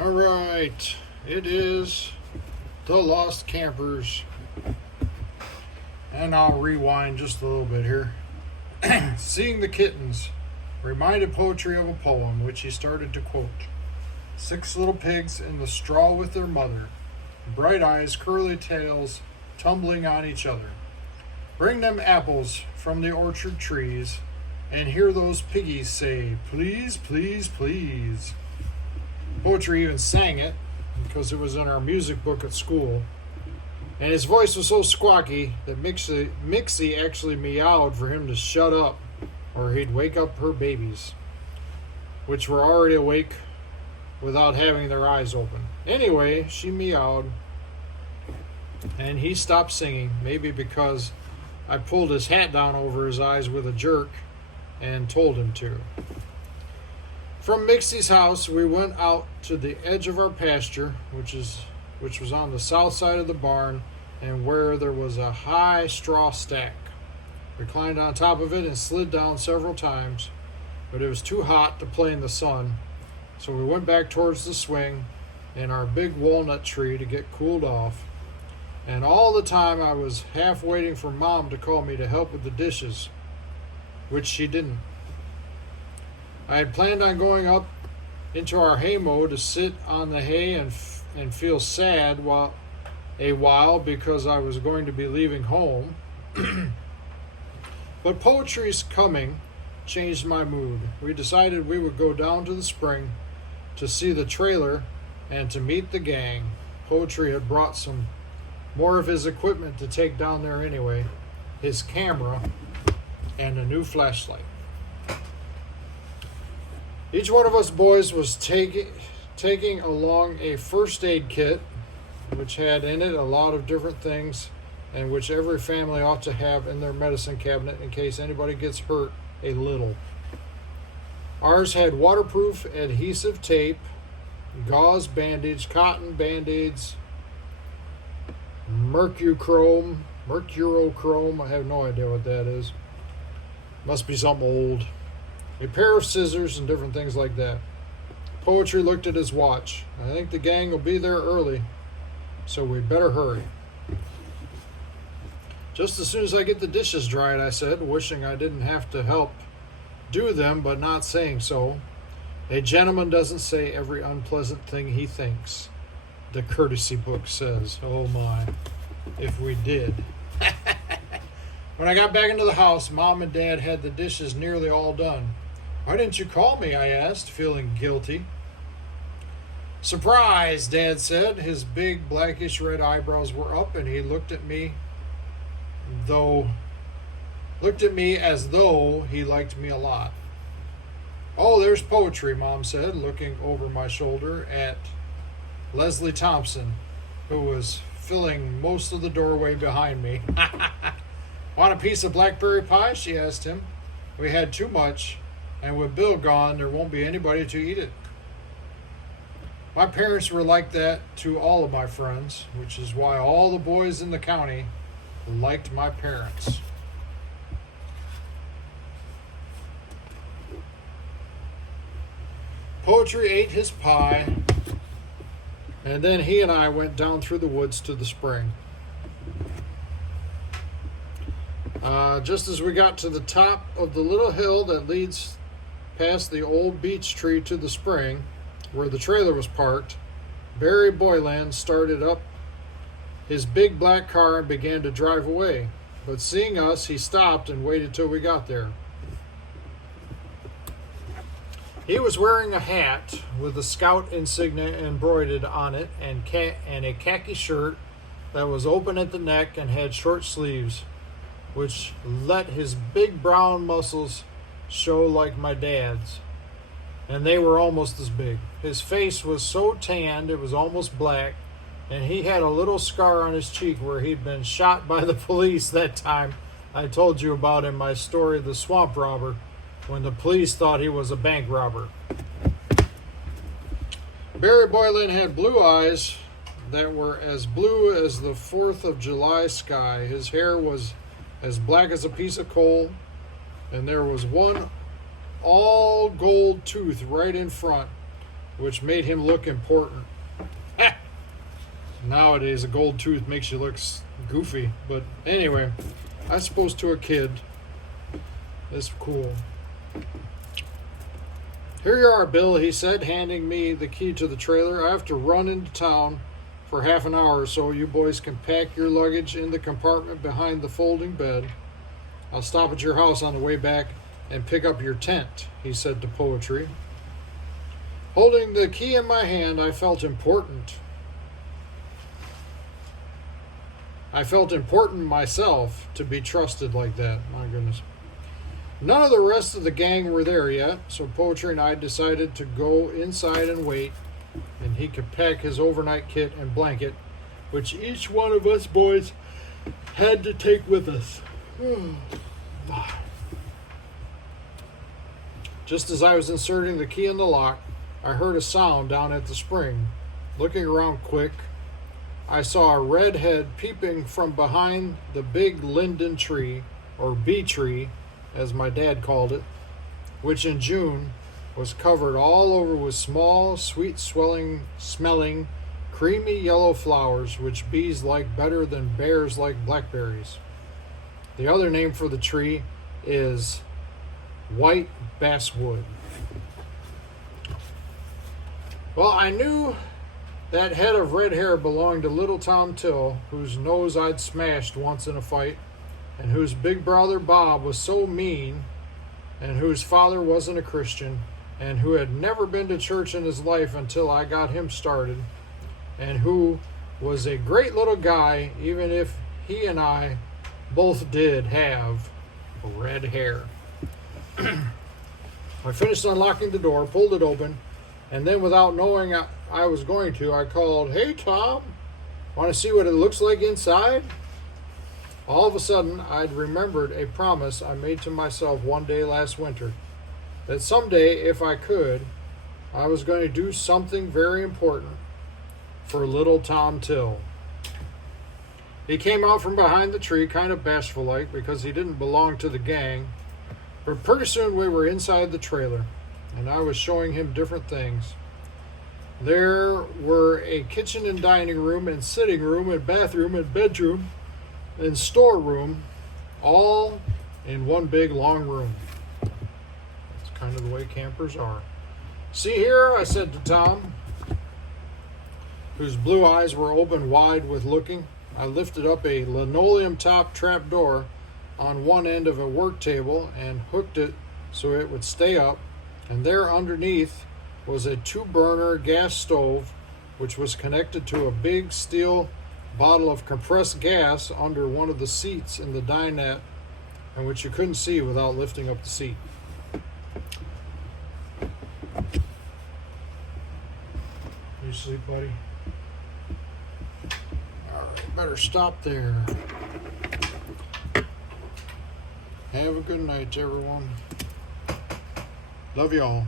All right, it is the Lost Campers, and I'll rewind just a little bit here. Seeing the kittens reminded Poetry of a poem which he started to quote. 6 little pigs in the straw with their mother, bright eyes, curly tails, tumbling on each other. Bring them apples from the orchard trees, and hear those piggies say, please, please, please. Poetry even sang it because it was in our music book at school. And his voice was so squawky that Mixie actually meowed for him to shut up or he'd wake up her babies, which were already awake without having their eyes open. Anyway, she meowed and he stopped singing, maybe because I pulled his hat down over his eyes with a jerk and told him to. From Mixie's house, we went out to the edge of our pasture, which was on the south side of the barn and where there was a high straw stack. We climbed on top of it and slid down several times, but it was too hot to play in the sun, so we went back towards the swing and our big walnut tree to get cooled off. And all the time I was half waiting for Mom to call me to help with the dishes, which she didn't. I had planned on going up into our haymow to sit on the hay and feel sad a while because I was going to be leaving home. But Poetry's coming changed my mood. We decided we would go down to the spring to see the trailer and to meet the gang. Poetry had brought some more of his equipment to take down there anyway, his camera and a new flashlight. Each one of us boys was taking along a first aid kit, which had in it a lot of different things, and which every family ought to have in their medicine cabinet in case anybody gets hurt a little. Ours had waterproof adhesive tape, gauze bandage, cotton band-aids, mercurochrome, I have no idea what that is. Must be something old. A pair of scissors and different things like that. Poetry looked at his watch. I think the gang will be there early, so we better hurry. Just as soon as I get the dishes dried, I said, wishing I didn't have to help do them, but not saying so. A gentleman doesn't say every unpleasant thing he thinks, the courtesy book says. Oh my, if we did. When I got back into the house, Mom and Dad had the dishes nearly all done. Why didn't you call me? I asked, feeling guilty. Surprise, Dad said. His big blackish red eyebrows were up and he looked at me as though he liked me a lot. Oh, there's Poetry, Mom said, looking over my shoulder at Leslie Thompson, who was filling most of the doorway behind me. Want a piece of blackberry pie? She asked him. We had too much, and with Bill gone, there won't be anybody to eat it. My parents were like that to all of my friends, which is why all the boys in the county liked my parents. Poetry ate his pie, and then he and I went down through the woods to the spring. Just as we got to the top of the little hill that leads past the old beech tree to the spring, where the trailer was parked, Barry Boylan started up his big black car and began to drive away. But seeing us, he stopped and waited till we got there. He was wearing a hat with the Scout insignia embroidered on it and a khaki shirt that was open at the neck and had short sleeves, which let his big brown muscles show like my dad's, and they were almost as big. His face was so tanned it was almost black, and he had a little scar on his cheek where he'd been shot by the police that time I told you about in my story, The Swamp Robber, when the police thought he was a bank robber. Barry Boylan had blue eyes that were as blue as the 4th of July sky. His hair was as black as a piece of coal, and there was one all gold tooth right in front which made him look important. Nowadays, a gold tooth makes you look goofy. But anyway, I suppose to a kid, it's cool. Here you are, Bill, he said, handing me the key to the trailer. I have to run into town for half an hour or so. You boys can pack your luggage in the compartment behind the folding bed. I'll stop at your house on the way back and pick up your tent, he said to Poetry. Holding the key in my hand, I felt important. I felt important myself to be trusted like that. My goodness. None of the rest of the gang were there yet, so Poetry and I decided to go inside and wait, and he could pack his overnight kit and blanket, which each one of us boys had to take with us. Just as I was inserting the key in the lock, I heard a sound down at the spring. Looking around quick, I saw a red head peeping from behind the big linden tree, or bee tree, as my dad called it, which in June was covered all over with small, sweet-smelling, creamy yellow flowers, which bees like better than bears like blackberries. The other name for the tree is white basswood. Well, I knew that head of red hair belonged to little Tom Till, whose nose I'd smashed once in a fight, and whose big brother Bob was so mean, and whose father wasn't a Christian, and who had never been to church in his life until I got him started, and who was a great little guy, even if he and I both did have red hair. I finished unlocking the door, pulled it open, and then without knowing I was going to, I called, "Hey, Tom, want to see what it looks like inside?" All of a sudden, I'd remembered a promise I made to myself one day last winter, that someday, if I could, I was going to do something very important for little Tom Till. He came out from behind the tree, kind of bashful-like, because he didn't belong to the gang, but pretty soon we were inside the trailer, and I was showing him different things. There were a kitchen and dining room and sitting room and bathroom and bedroom and storeroom, all in one big long room. That's kind of the way campers are. "See here," I said to Tom, whose blue eyes were open wide with looking. I lifted up a linoleum top trap door on one end of a work table and hooked it so it would stay up, and there underneath was a 2-burner gas stove which was connected to a big steel bottle of compressed gas under one of the seats in the dinette, and which you couldn't see without lifting up the seat. You sleep, buddy? All right, better stop there. Have a good night, everyone. Love y'all.